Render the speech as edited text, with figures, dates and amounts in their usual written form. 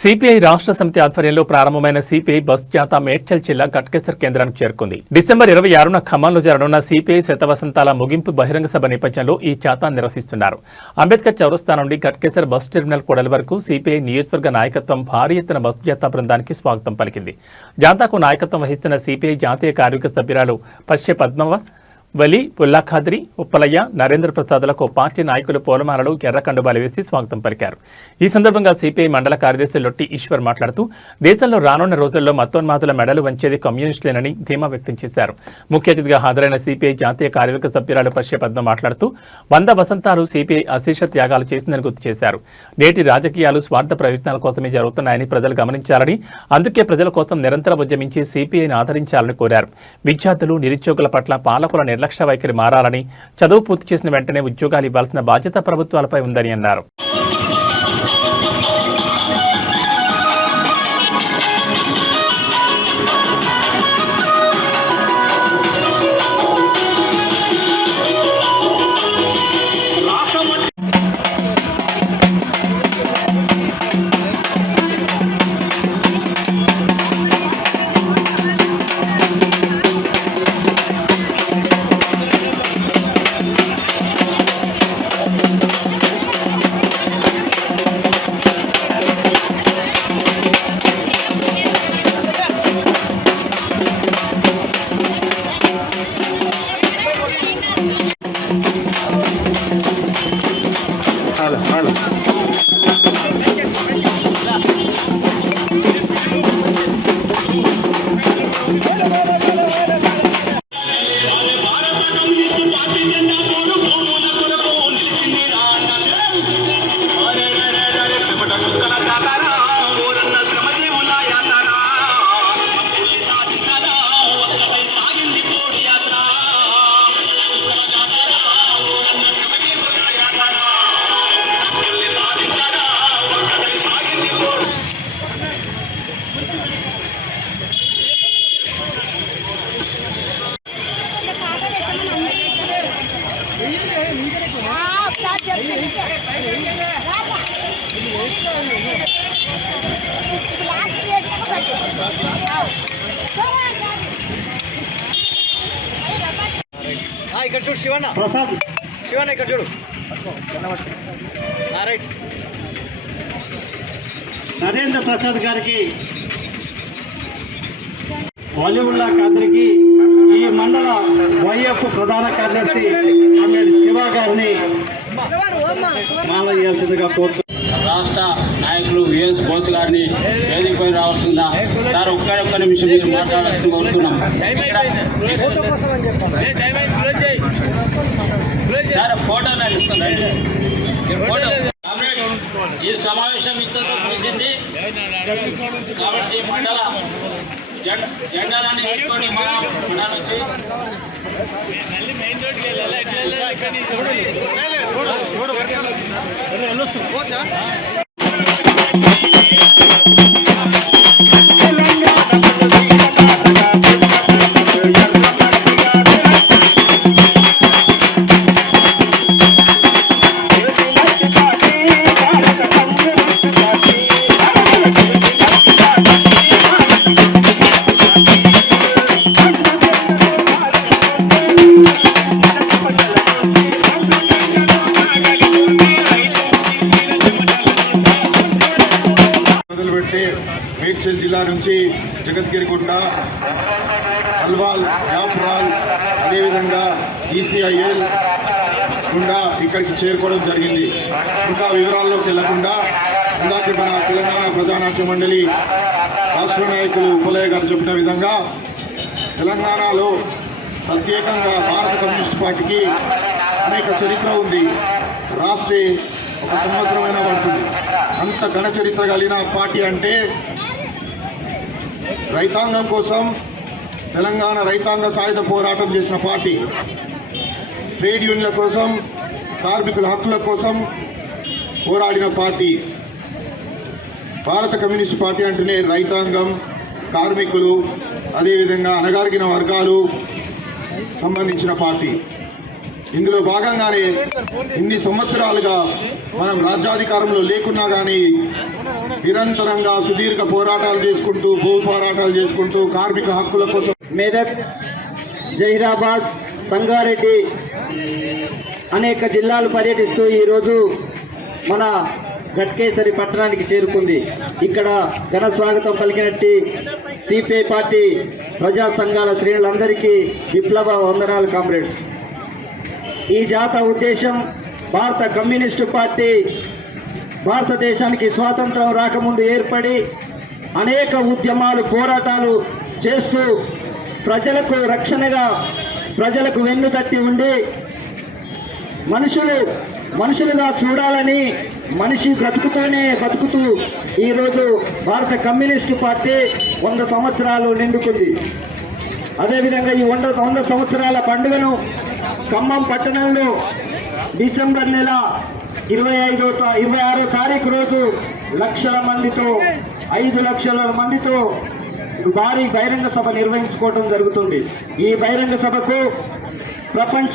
CPI రాష్ట్ర సమితి ఆధ్వర్యంలో ప్రారంభమైన సిపిఐ బస్ జాథా మేడ్చల్ జిల్లా ఘట్కేసర్ కేంద్రానికి చేరుకుంది. డిసెంబర్ 26న ఖమ్మంలో జరగనున్న సిపిఐ శతవసంతాల ముగింపు బహిరంగ సభ నేపథ్యంలో ఈ జాథా నిర్వహిస్తున్నారు. అంబేద్కర్ చౌరస్తా నుండి ఘట్కేసర్ బస్ టెర్మినల్ కూడలి వరకు సిపిఐ నియోజకవర్గ నాయకత్వం భారీ ఎత్తున బస్ జాథా బృందానికి స్వాగతం పలికింది. జాథాకు నాయకత్వం వహిస్తున్న సిపిఐ జాతీయ కార్యవర్గ సభ్యురాలు పశ్చే పద్మవ వలి, పుల్లా ఖాద్రి, ఉప్పలయ్య, నరేంద్ర ప్రసాద్లకు పార్టీ నాయకులు పూలమాలలు, ఎర్ర కండుబాలు వేసి స్వాగతం పలికారు. ఈ సందర్భంగా సిపిఐ మండల కార్యదర్శి లొట్టి ఈశ్వర్ మాట్లాడుతూ దేశంలో రానున్న రోజుల్లో మతోన్మాదుల మెడలు వంచేది కమ్యూనిస్టులేనని ధీమా వ్యక్తం చేశారు. ముఖ్య అతిథిగా హాజరైన సిపిఐ జాతీయ కార్యవర్గ సభ్యురాలు పశ్చే పద్మ మాట్లాడుతూ 100 వసంతాలు సిపిఐ అశేష త్యాగాలు చేసిందని గుర్తు చేశారు. నేటి రాజకీయాలు స్వార్థ ప్రయత్నాల కోసమే జరుగుతున్నాయని ప్రజలు గమనించాలని, అందుకే ప్రజల కోసం నిరంతరం ఉద్యమించి సిపిఐని ఆదరించాలని కోరారు. విద్యార్థులు, నిరుద్యోగుల పట్ల పాలకుల నిర్లక్ష్య వైఖరి మారాలని, చదువు పూర్తి చేసిన వెంటనే ఉద్యోగాలు ఇవ్వాల్సిన బాధ్యత ప్రభుత్వాలపై ఉందని అన్నారు. ఇక్కడ చూడు శివన్న, శివన్న ఇక్కడ చూడు. రైట్. నరేంద్ర ప్రసాద్ గారికి, వలివుల్లా ఖాద్రికి, ఈ మండల వైఎఫ్ ప్రధాన కార్యదర్శి కామ్రేడ్ శివ గారిని మాలయ్యాల్సిందిగా కోరుతూ రాష్ట్ర నాయకులు విఎస్ బోస్ గారిని వేదికపై రావాల్సిందా సార్, ఒక్క నిమిషం మీరు మాట్లాడాల్సింది కోరుతున్నాం. సార్ ఫోటో ఈ సమావేశం ఇంతతో ముగిసింది కాబట్టి మండల జెండాలన్నీ తీసుకొని మనం వచ్చి మేడ్చల్ జిల్లా నుంచి జగద్గిరిగుట్ట, అల్వాల్, యాప్రాల్, అదేవిధంగా ఈసీఐఎల్ గుండా ఇక్కడికి చేరుకోవడం జరిగింది. ఇంకా వివరాల్లోకి వెళ్లకుండా ఇందాక మన తెలంగాణ ప్రజానాట్య మండలి రాష్ట్ర నాయకులు ఉప్పలయ్య గారు చెప్పిన విధంగా తెలంగాణలో ప్రత్యేకంగా భారత కమ్యూనిస్ట్ పార్టీకి అనేక చరిత్ర ఉంది. రాష్ట్రే ఒక సంవత్సరమైనా పడుతుంది. అంత ఘన చరిత్ర కలిగిన పార్టీ అంటే రైతాంగం కోసం తెలంగాణ రైతాంగ సాయుధ పోరాటం చేసిన పార్టీ, ట్రేడ్ యూనియన్ల కోసం, కార్మికుల హక్కుల కోసం పోరాడిన పార్టీ. భారత కమ్యూనిస్ట్ పార్టీ అంటేనే రైతాంగం, కార్మికులు, అదేవిధంగా అణగారిన వర్గాలు సంబంధించిన పార్టీ. ఇందులో భాగంగానే ఇన్ని సంవత్సరాలుగా మనం రాజ్యాధికారంలో లేకున్నా కానీ నిరంతరంగా సుదీర్ఘ పోరాటాలు చేసుకుంటూ భూ పోరాటాలు చేసుకుంటూ కార్మిక హక్కుల కోసం మెదక్, జహీరాబాద్, సంగారెడ్డి అనేక జిల్లాలు పర్యటిస్తూ ఈరోజు మన ఘట్కేసరి పట్టణానికి చేరుకుంది. ఇక్కడ ఘన స్వాగతం పలికినట్టు సిపిఐ పార్టీ ప్రజా సంఘాల శ్రేణులందరికీ విప్లవ వందనాలు కామ్రేడ్స్. ఈ జాతర ఉద్దేశం భారత కమ్యూనిస్టు పార్టీ భారతదేశానికి స్వాతంత్రం రాకముందు ఏర్పడి అనేక ఉద్యమాలు పోరాటాలు చేస్తూ ప్రజలకు రక్షణగా ప్రజలకు వెన్నుతట్టి ఉండి మనుషులుగా చూడాలని మనిషి బతుకుతూ ఈరోజు భారత కమ్యూనిస్టు పార్టీ 100 సంవత్సరాలు నిండుకుంది. అదేవిధంగా ఈ 100 సంవత్సరాల పండుగను ఖమ్మం పట్టణంలో డిసెంబర్ నెల 26వ తారీఖు రోజు 5 లక్షల మందితో భారీ బహిరంగ సభ నిర్వహించుకోవడం జరుగుతుంది. ఈ బహిరంగ సభకు ప్రపంచ